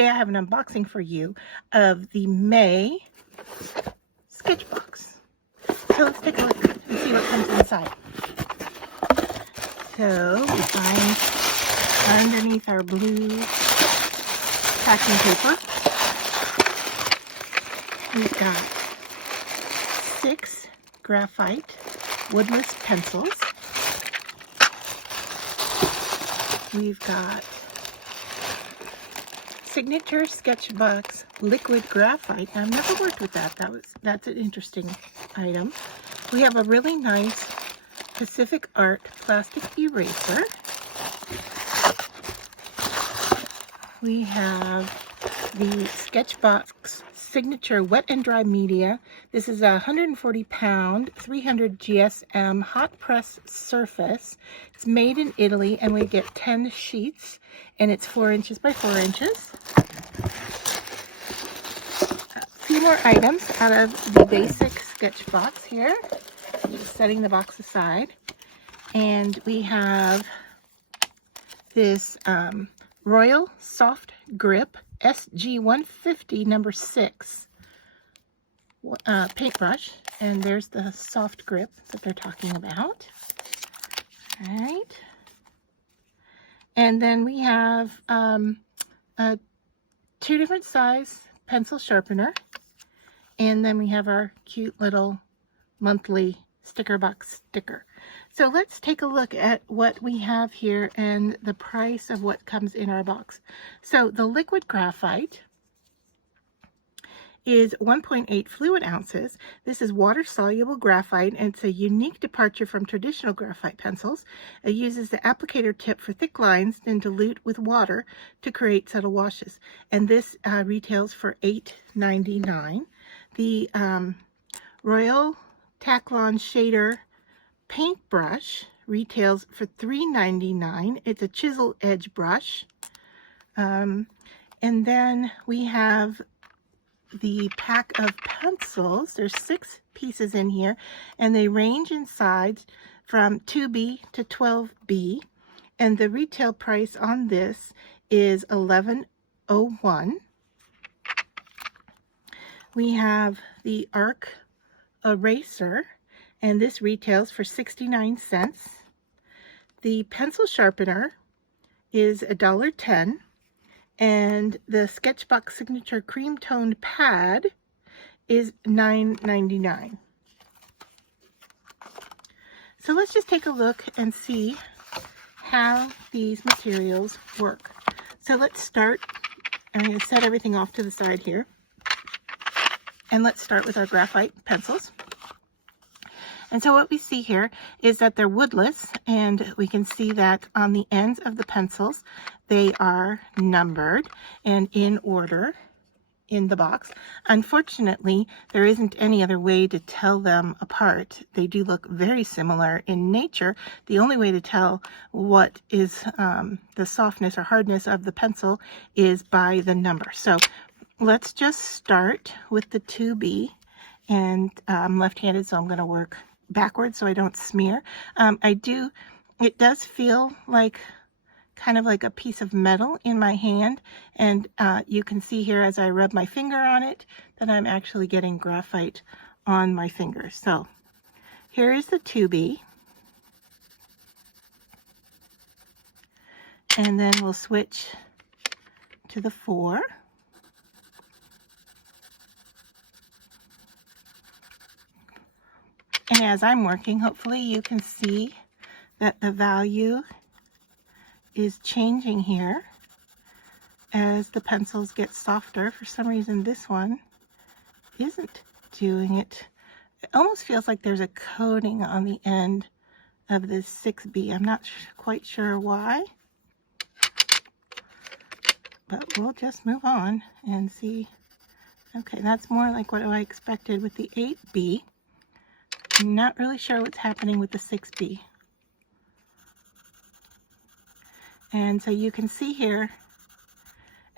today I have an unboxing for you of the May Sketchbox. So let's take a look and see what comes inside. So we find underneath our blue packing paper, we've got 6 graphite woodless pencils. We've got Signature Sketchbox liquid graphite. Now, I've never worked with that. That's an interesting item. We have a really nice Pacific Art plastic eraser. We have the Sketchbox Signature Wet and Dry Media. This is a 140-pound, 300 GSM hot press surface. It's made in Italy, and we get 10 sheets, and it's 4 inches by 4 inches. A few more items out of the basic sketch box here. Just setting the box aside. And we have this Royal Soft Grip SG150 number 6 paintbrush, and there's the soft grip that they're talking about. All right, and then we have 2 different size pencil sharpener, and then we have our cute little monthly sticker box sticker. So let's take a look at what we have here and the price of what comes in our box. So the liquid graphite is 1.8 fluid ounces. This is water-soluble graphite, and it's a unique departure from traditional graphite pencils. It uses the applicator tip for thick lines, then dilute with water to create subtle washes. And this retails for $8.99. The Royal Taklon Shader paintbrush retails for $3.99. It's a chisel edge brush. And then we have the pack of pencils. There's 6 pieces in here, and they range in size from 2B to 12B. And the retail price on this is $11.01. We have the Arc eraser, and this retails for 69 cents. The pencil sharpener is $1.10, and the Sketchbox Signature cream toned pad is $9.99. So let's just take a look and see how these materials work. So let's start. I'm going to set everything off to the side here, and let's start with our graphite pencils. And so what we see here is that they're woodless, and we can see that on the ends of the pencils, they are numbered and in order in the box. Unfortunately, there isn't any other way to tell them apart. They do look very similar in nature. The only way to tell what is the softness or hardness of the pencil is by the number. So let's just start with the 2B, and I'm left-handed, so I'm going to work backwards so I don't smear. It does feel like kind of like a piece of metal in my hand, and you can see here as I rub my finger on it that I'm actually getting graphite on my fingers. So here is the 2B, and then we'll switch to the 4. And as I'm working, hopefully you can see that the value is changing here as the pencils get softer. For some reason, this one isn't doing it. It almost feels like there's a coating on the end of this 6B. I'm not quite sure why, but we'll just move on and see. Okay, that's more like what I expected with the 8B. I'm not really sure what's happening with the 6B. And so you can see here,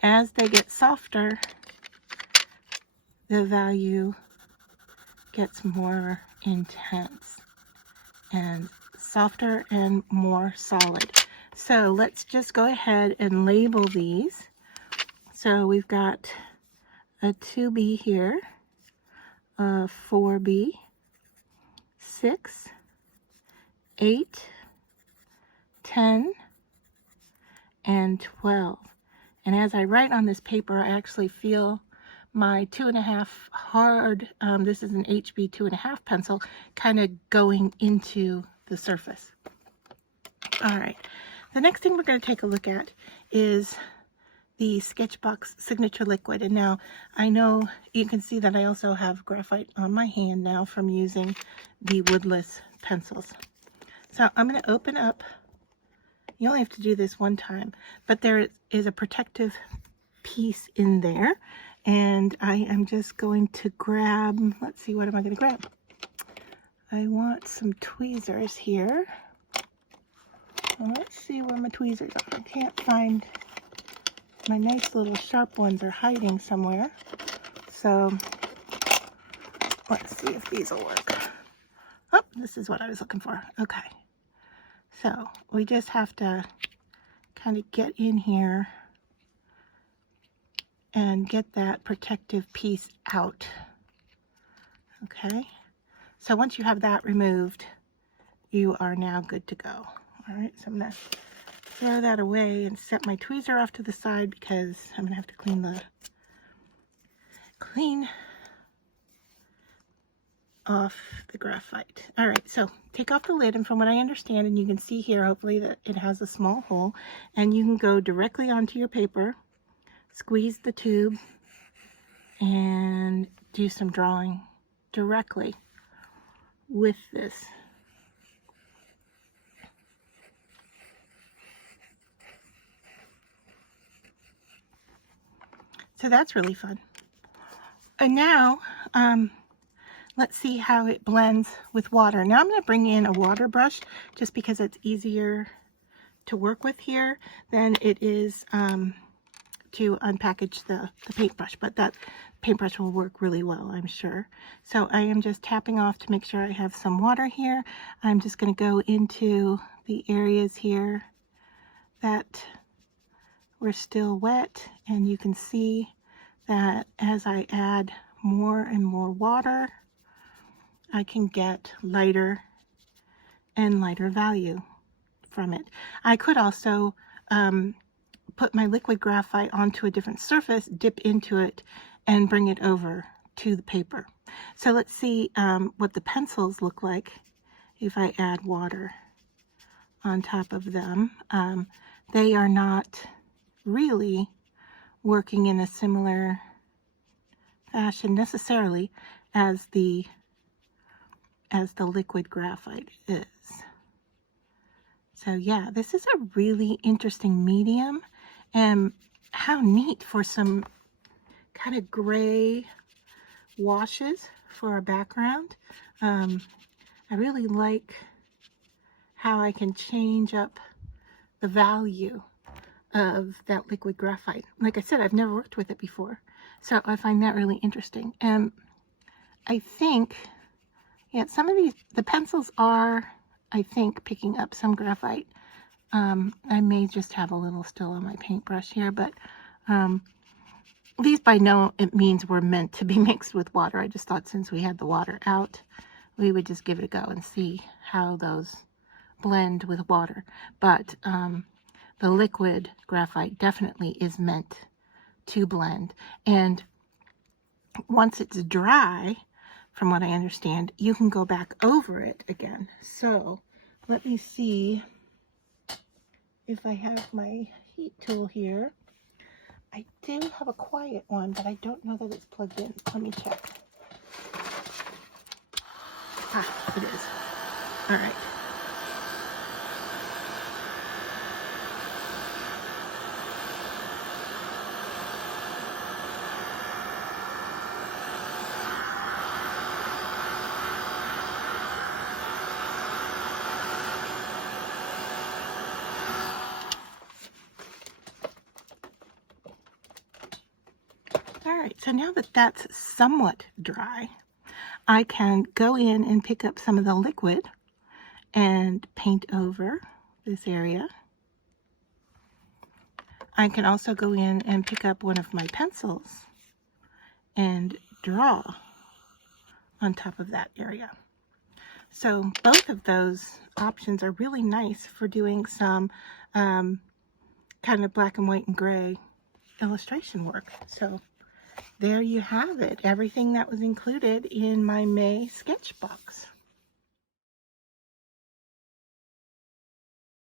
as they get softer, the value gets more intense and softer and more solid. So let's just go ahead and label these. So we've got a 2B here, a 4B, 6, 8, 10, and 12. And as I write on this paper, I actually feel my 2.5 hard, this is an HB 2.5 pencil, kind of going into the surface. All right, the next thing we're going to take a look at is the Sketchbox Signature Liquid. And now I know you can see that I also have graphite on my hand now from using the woodless pencils. So I'm going to open up. You only have to do this one time, but there is a protective piece in there. And I am just going to grab, let's see, what am I going to grab? I want some tweezers here. Well, let's see where my tweezers are. I can't find my nice little sharp ones are hiding somewhere. So let's see if these will work. Oh, this is what I was looking for. Okay. So we just have to kind of get in here and get that protective piece out. Okay. So once you have that removed, you are now good to go. All right. So I'm going to throw that away and set my tweezer off to the side because I'm going to have to clean off the graphite. All right, so take off the lid, and from what I understand, and you can see here hopefully that it has a small hole, and you can go directly onto your paper, squeeze the tube, and do some drawing directly with this. So that's really fun. And now, let's see how it blends with water. Now I'm going to bring in a water brush just because it's easier to work with here than it is to unpackage the paintbrush. But that paintbrush will work really well, I'm sure. So I am just tapping off to make sure I have some water here. I'm just going to go into the areas here that were still wet, and you can see that as I add more and more water, I can get lighter and lighter value from it. I could also put my liquid graphite onto a different surface, dip into it, and bring it over to the paper. So let's see what the pencils look like if I add water on top of them. They are not really working in a similar fashion necessarily as the liquid graphite is. So yeah, this is a really interesting medium, and how neat for some kind of gray washes for a background. I really like how I can change up the value of that liquid graphite. Like I said, I've never worked with it before, so I find that really interesting. And I think, yeah, some of the pencils are, I think, picking up some graphite. I may just have a little still on my paintbrush here, but these by no means were meant to be mixed with water. I just thought since we had the water out, we would just give it a go and see how those blend with water. But the liquid graphite definitely is meant to blend. And once it's dry, from what I understand, you can go back over it again. So let me see if I have my heat tool here. I do have a quiet one, but I don't know that it's plugged in. Let me check. Ah, it is. All right. Alright, so now that that's somewhat dry, I can go in and pick up some of the liquid and paint over this area. I can also go in and pick up one of my pencils and draw on top of that area. So both of those options are really nice for doing some kind of black and white and gray illustration work. So there you have it, everything that was included in my May sketch box.